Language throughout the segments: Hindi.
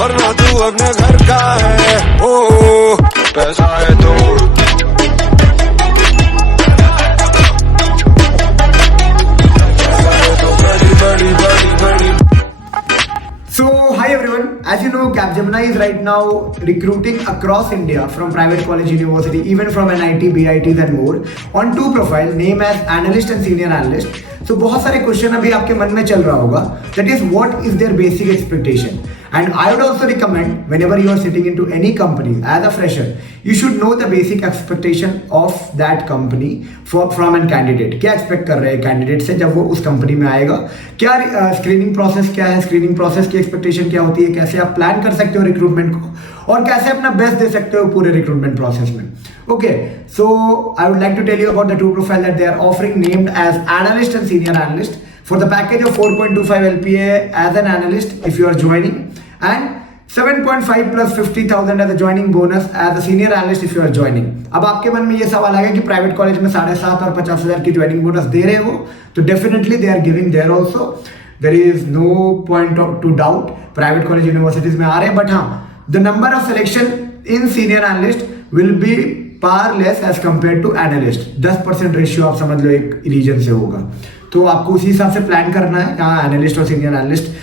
वरना तू अपने घर का है। ओ पैसा है तो बड़ी बड़ी बड़ी। So, hi everyone. As you know, Capgemini is right now recruiting across India from private college, university, even from NIT, BITs and more on two profiles, name as analyst and senior analyst. So, बहुत सारे क्वेश्चन अभी आपके मन में चल रहा होगा. That is, what is their basic expectation? And I would also recommend whenever you are sitting into any company as a fresher, you should know the basic expectation of that company from an candidate. क्या expect कर रहे हैं कैंडिडेट से जब वो उस कंपनी में आएगा, क्या स्क्रीनिंग प्रोसेस क्या है, स्क्रीनिंग प्रोसेस की एक्सपेक्टेशन क्या होती है, कैसे आप प्लान कर सकते हो रिक्रूटमेंट को और कैसे अपना बेस्ट दे सकते हो पूरे रिक्रूटमेंट प्रोसेस में. Okay, so I would like to tell you about the two profile that they are offering named as analyst and senior analyst for the package of 4.25 LPA as an analyst if you are joining and 7.5 plus 50,000 as a joining bonus as a senior analyst if you are joining. अब आपके मन में ये सवाल आएगा कि प्राइवेट कॉलेज में 7.5 और 50,000 की ज्वाइनिंग बोनस दे रहे हो, तो definitely they are giving their also. There is no point to doubt, private college universities में आ रहे हैं. बट हाँ, the number of selection in senior analyst will be par less as compare to analyst. 10% ratio आप समझ लो एक रीजन से होगा, तो आपको उसी हिसाब से प्लान करना है यहाँ एनालिस्ट और सीनियर एनालिस्ट.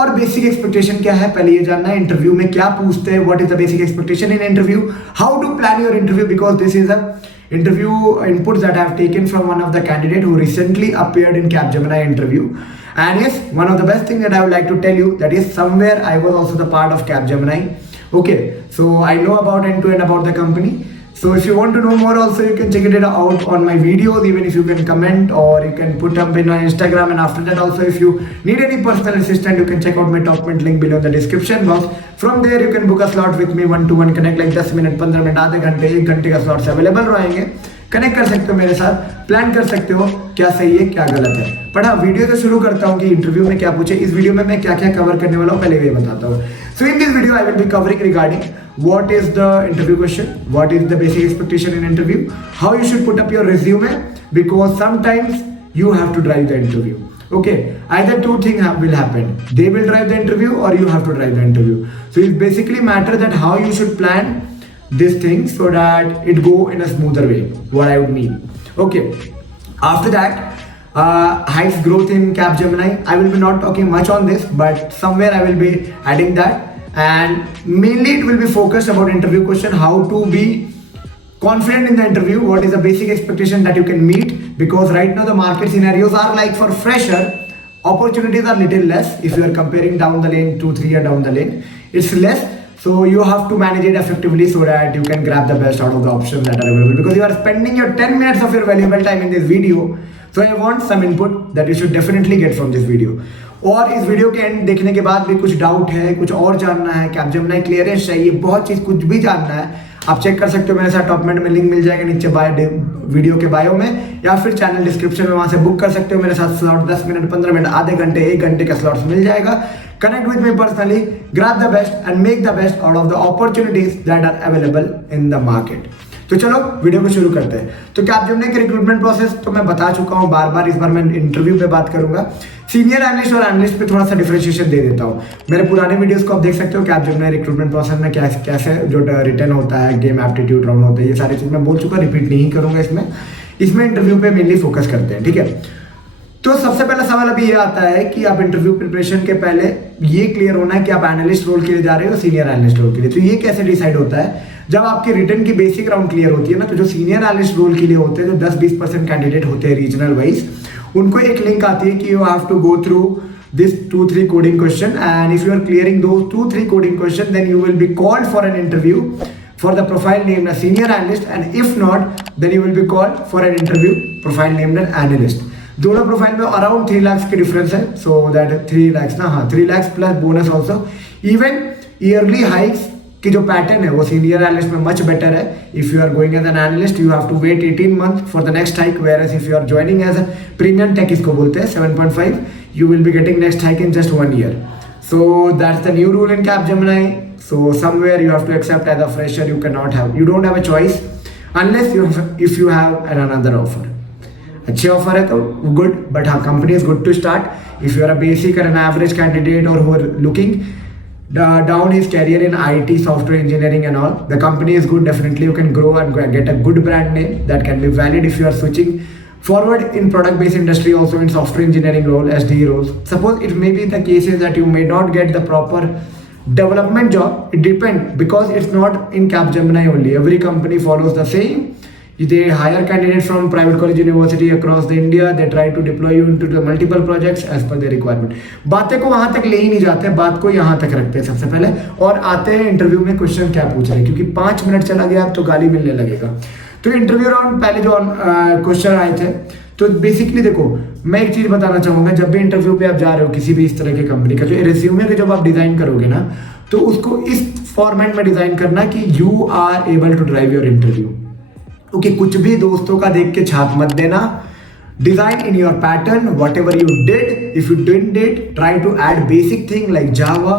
और बेसिक एक्सपेक्टेशन क्या है पहले ये जानना है. इंटरव्यू में क्या पूछते हैं, what is the basic expectation in interview, how to plan your interview, because this is a interview inputs that I have taken from one of the candidate who recently appeared in Capgemini interview. And yes, one of the best thing that I would like to tell you, that is somewhere I was also the part of Capgemini. Okay, so I know about end to end about the company. So if you want to know more also, you can check it out on my videos, even if you can comment or you can put up in my Instagram. And after that also, if you need any personal assistant, you can check out my top link below in the description box. From there you can book a slot with me, 1-to-1 connect, like 10 minute 15 minute आधे घंटे 1 घंटे का स्लॉट्स अवेलेबल रहेंगे. कनेक्ट कर सकते हो मेरे साथ, प्लान कर सकते हो क्या सही है क्या गलत है. पर हाँ, वीडियो तो शुरू करता हूँ कि इंटरव्यू में क्या पूछे. इस वीडियो में मैं क्या क्या कवर करने वाला हूँ पहले ये बताता हूँ. So in this video I will be covering regarding what is the interview question, what is the basic expectation in interview, how you should put up your resume, because sometimes you have to drive the interview. Okay, either two things will happen, they will drive the interview or you have to drive the interview. So it basically matters that how you should plan this thing so that it go in a smoother way, what I would mean. Okay, after that heights growth in Capgemini, I will be not talking much on this, but somewhere I will be adding that. And mainly it will be focused about interview question, how to be confident in the interview, what is the basic expectation that you can meet, because right now the market scenarios are like for fresher, opportunities are little less. If you are comparing down the lane 2-3 year down the lane, it's less. So you have to manage it effectively so that you can grab the best out of the options that are available, because you are spending your 10 minutes of your valuable time in this video. So I want some input that you should definitely get from this video. और इस वीडियो के एंड देखने के बाद भी कुछ डाउट है, कुछ और जानना है, कैपजेमिनी क्लियरेंस चाहिए, बहुत चीज़ कुछ भी जानना है, आप चेक कर सकते हो मेरे साथ. टॉप में लिंक मिल जाएगा नीचे वीडियो के बायो में, या फिर चैनल डिस्क्रिप्शन में, वहाँ से बुक कर सकते हो मेरे साथ स्लॉट. 10 मिनट 15 मिनट आधे घंटे 1 घंटे का स्लॉट्स मिल जाएगा. Connect with me personally, grab the best and make the best out of the opportunities that are available in the market. तो चलो वीडियो को शुरू करते हैं. तो कैपजेमिनी के रिक्रूटमेंट प्रोसेस तो मैं बता चुका हूँ बार बार, इस बार मैं इंटरव्यू पे बात करूंगा. सीनियर एनालिस्ट और एनालिस्ट पे थोड़ा सा डिफरेंशिएशन दे देता हूँ. मेरे पुराने वीडियोस को आप देख सकते हो. कैपजेमिनी रिक्रूटमेंट प्रोसेस में कैसे जो रिटर्न होता है, गेम एप्टीट्यूड राउंड होता है, ये सारी चीज़ मैं बोल चुका, रिपीट नहीं करूंगा. इसमें इंटरव्यू पे मेनली फोकस करते हैं. ठीक है, तो सबसे पहला सवाल अभी ये आता है कि आप इंटरव्यू प्रिपरेशन के पहले ये क्लियर होना है कि आप एनालिस्ट रोल के लिए जा रहे हो, सीनियर एनालिस्ट रोल के लिए. तो ये कैसे डिसाइड होता है, जब आपकी रिटर्न की बेसिक राउंड क्लियर होती है ना, तो जो सीनियर एनालिस्ट रोल के लिए होते हैं, जो 10-20% कैंडिडेट होते हैं रीजनल वाइज, उनको एक लिंक आती है कि you have to go through this 2-3 coding question, and if you are clearing those 2-3 coding question, then you will be called for an interview for the profile named as senior analyst, and if not, then you will be called for an interview profile named as analyst. दोनों प्रोफाइल में अराउंड 3 lakhs की डिफरेंस है, सो दैट 3 lakhs ना, हाँ 3 lakhs plus bonus also. Even yearly hikes कि जो पैटर्न है वो सीनियर एनालिस्ट में मच बेटर है. If you are going as an analyst, you have to wait 18 months for the next hike, where as if you are joining as a premium tech, इसको बोलते हैं 7.5, you will be getting next hike in just 1 year. So that's the new rule in Capgemini. So somewhere you have to accept as a fresher, you don't have a choice unless if you have another offer. अच्छे ऑफर है तो गुड, बट हाँ company is good to start. If you are a basic और एन एवरेज कैंडिडेट और who are looking, down his career in IT, software engineering, and all. The company is good. Definitely, you can grow and get a good brand name that can be valid if you are switching forward in product-based industry, also in software engineering role, SDE roles. Suppose it may be the cases that you may not get the proper development job. It depends because it's not in Capgemini only. Every company follows the same. They hire candidates from private college university across the India. They try to deploy you into the multiple projects as per their requirement. बातें को वहां तक ले ही नहीं जाते, बात को यहाँ तक रखते हैं सबसे पहले और आते हैं इंटरव्यू में क्वेश्चन क्या पूछ रहे हैं, क्योंकि 5 मिनट चला गया अब तो गाली मिलने लगेगा. तो इंटरव्यू राउंड पहले जो क्वेश्चन आए थे, तो बेसिकली देखो मैं एक चीज बताना चाहूंगा. जब भी इंटरव्यू पे आप जा रहे हो किसी भी इस तरह की कंपनी का, जो रिज्यूमे के जब आप डिजाइन करोगे ना, तो उसको इस फॉर्मेट में डिजाइन करना कि you are able to drive your interview. Okay, कुछ भी दोस्तों का देख के छाप मत देना. Design in your pattern whatever you did. If you didn't did, try to add basic thing like Java,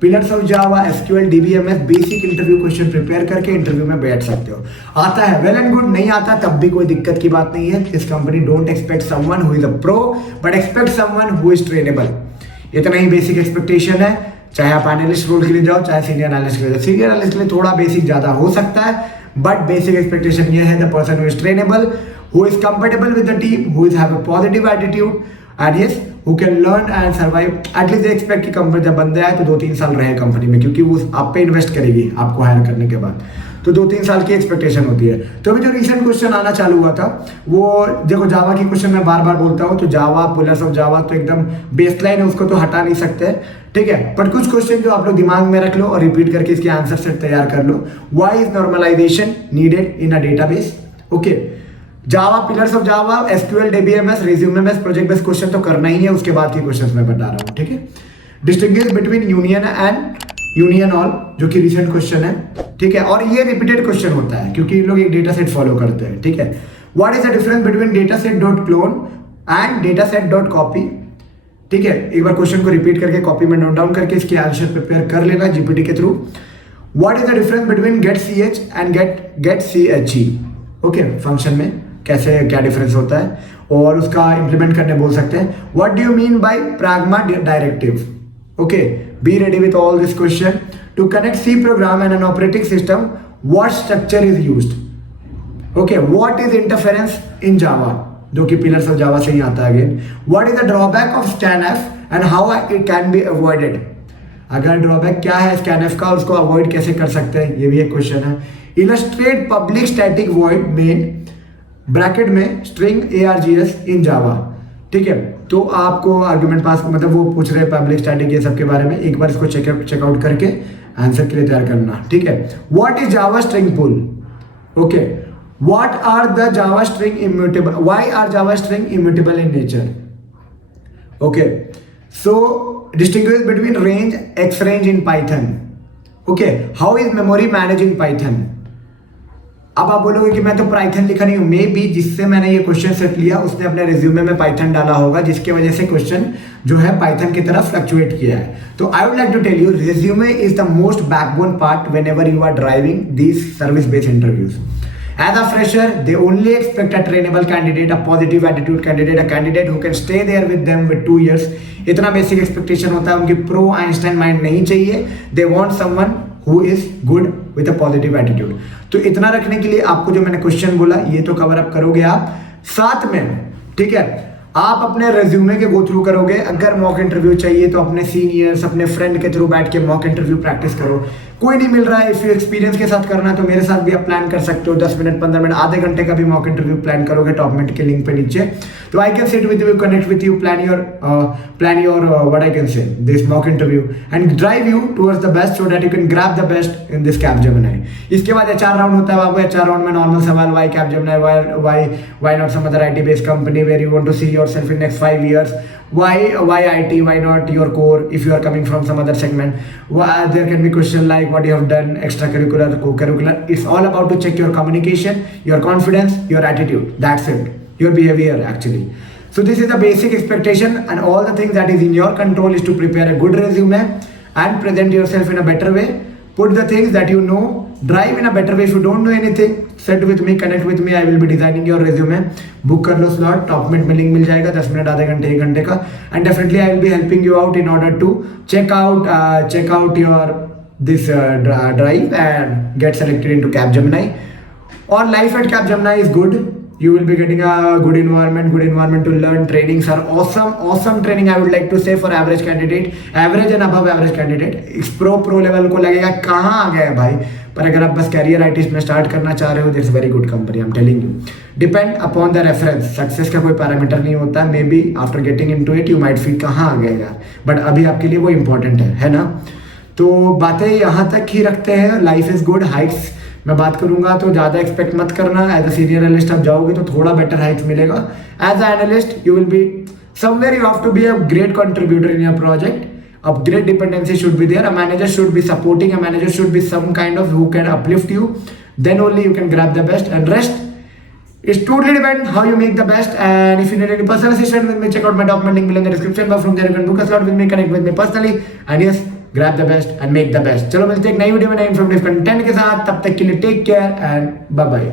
pillars of Java, SQL, DBMS, basic interview question prepare करके इंटरव्यू में बैठ सकते हो. आता है वेल एंड गुड, नहीं आता तब भी कोई दिक्कत की बात नहीं है. This company don't expect someone who is a pro but expect someone who is trainable. इतना ही बेसिक एक्सपेक्टेशन है. चाहे आप एनालिस्ट रोल के लिए जाओ, चाहे सीनियर एनालिस्ट के लिए जाओ. सीनियर एनालिस्ट के लिए थोड़ा बेसिक ज्यादा हो सकता है, बट बेसिक एक्सपेक्टेशन ये है the person who is trainable, who is compatible with the team, who is have a positive attitude, and yes, who can learn and survive. At least they expect कि कंपनी जब बंदे आए तो 2-3 साल रहे कंपनी में, क्योंकि वो आप पे इन्वेस्ट करेगी आपको हायर करने के बाद. तो 2-3 साल की एक्सपेक्टेशन होती है. तो अभी जो रिसेंट क्वेश्चन आना चालू हुआ था, वो देखो जावा की क्वेश्चन मैं बार बार बोलता हूँ, तो जावा, पिलर्स ऑफ जावा तो एकदम बेसलाइन है, उसको तो हटा नहीं सकते, ठीक है. बट कुछ क्वेश्चन जो आप लोग दिमाग में रख लो और रिपीट करके इसके आंसर सेट तैयार कर लो. Why is normalization needed in a database? Okay, Java, pillars of Java, SQL, DBMS, resume में प्रोजेक्ट बेस्ड क्वेश्चन तो करना ही है. उसके बाद के क्वेश्चंस मैं बता रहा हूँ, ठीक है. Distinguish between union and union all, जो कि रिसेंट क्वेश्चन है, ठीक है. और ये रिपीटेड क्वेश्चन होता है क्योंकि इन लोग एक डेटा सेट फॉलो करते हैं, ठीक है. What is the difference between data set dot clone and data set dot copy? ठीक है, एक बार क्वेश्चन को रिपीट करके कॉपी में नोट डाउन करके इसके आंसर प्रिपेयर कर लेना जीपीटी के through. What is the difference between get CH and get CHE? Okay, function में कैसे क्या डिफरेंस होता है और उसका इंप्लीमेंट करने बोल सकते हैं. What do you mean by pragma directive? Okay, be ready with all this question. To connect C program and an operating system, what structure is used? Okay, what is interference in Java, जो कि पिलर्स ऑफ जावा से ही आता है again. What is the drawback of scanf and how it can be avoided? अगर ड्रॉबैक क्या है स्कैनएफ का, उसको अवॉइड कैसे कर सकते हैं, ये भी एक क्वेश्चन है. Illustrate public static void main bracket में स्ट्रिंग args इन जावा. ठीक है, तो आपको आर्गुमेंट पास, मतलब वो पूछ रहे हैं पब्लिक स्टैटिक ये सब के बारे में. एक बार इसको चेकआउट करके आंसर के लिए तैयार करना, ठीक है. What is Java string pool? Okay, what are the Java string immutable? Why are Java string immutable in nature? Okay, so distinguish between range, x range in Python. Okay, how is memory manage in Python? अब आप बोलोगे कि मैं तो पाइथन लिखा नहीं हूं. मे बी जिससे मैंने ये क्वेश्चन सेट लिया उसने अपने रिज्यूमे में पाइथन डाला होगा, जिसकी वजह से क्वेश्चन जो है पाइथन की तरफ फ्लक्चुएट किया है. तो I would like to tell you, resume is the most backbone part whenever you are driving these service based interviews. As a fresher, they only expect a trainable candidate, a positive attitude candidate, a candidate who can stay there with them with 2 years. इतना बेसिक एक्सपेक्टेशन होता है. उनकी प्रो आइंस्टाइन माइंड नहीं चाहिए. They want someone who is good with a positive attitude. तो इतना रखने के लिए आपको जो मैंने क्वेश्चन बोला ये तो कवर अप करोगे आप. साथ में, ठीक है, आप अपने रेज्यूमे के गो थ्रू करोगे. अगर मॉक इंटरव्यू चाहिए तो अपने सीनियर्स, अपने फ्रेंड के थ्रू बैठ के मॉक इंटरव्यू प्रैक्टिस करो. कोई नहीं मिल रहा है, इफ यू एक्सपीरियंस के साथ करना है तो मेरे साथ भी आप प्लान कर सकते हो. 10 मिनट, 15 मिनट, आधे घंटे का भी मॉक इंटरव्यू प्लान करोगे टॉपमेंट के लिंक पे नीचे. तो I can sit with you, connect with you, plan your what I can say this mock interview and drive you towards the best so that you can grab the best in this Capgemini. इसके बाद एचआर राउंड होता है. आपको एचआर राउंड में नॉर्मल सवाल, why Capgemini, why not some other IT based company where you want to see yourself in next 5 years. Why IT? Why not your core? If you are coming from some other segment, there can be question like what you have done, extracurricular, co-curricular. It's all about to check your communication, your confidence, your attitude. That's it. Your behavior actually. So this is the basic expectation, and all the things that is in your control is to prepare a good resume and present yourself in a better way. Put the things that you know drive in a better way. If you don't know anything, set with me, connect with me. I will be designing your resume. Book कर लो slot, top में link मिल जाएगा 10 मिनट, आधे घंटे, 1 घंटे का. And definitely I will be helping you out in order to check out your this drive and get selected into Capgemini. Or life at Capgemini is good. You will be getting a good environment to learn. Trainings are awesome training. I would like to say for average candidate, average and above average candidate, इस pro level को लगेगा कहाँ आ गया है भाई. पर अगर आप बस कैरियर आईटी में स्टार्ट करना चाह रहे हो, this very good company, I am telling you. Depend upon the reference. Success का कोई पैरामीटर नहीं होता. May be after getting into it you might feel कहाँ आ गया यार, बट अभी आपके लिए वो इंपॉर्टेंट है ना. तो बातें यहाँ तक ही रखते हैं. Life is good. हाइट्स मैं बात करूंगा तो ज़्यादा एक्सपेक्ट मत करना. एज अ सीनियर एनालिस्ट आप जाओगे तो थोड़ा बेटर हाइट्स मिलेगा. As a analyst you will be somewhere, you have to be a great contributor in your project. A great dependency should be there. A manager should be supporting. A manager should be some kind of who can uplift you. Then only you can grab the best. And rest is totally depend how you make the best. And if you need any personal assistance with me, check out my document link below in the description box. From there you can book a slot with me, connect with me personally. And yes, grab the best and make the best. चलो मिलते हैं एक नई वीडियो में नए इन्फॉर्मेटिव कंटेंट के साथ. तब तक के लिए take care and bye bye.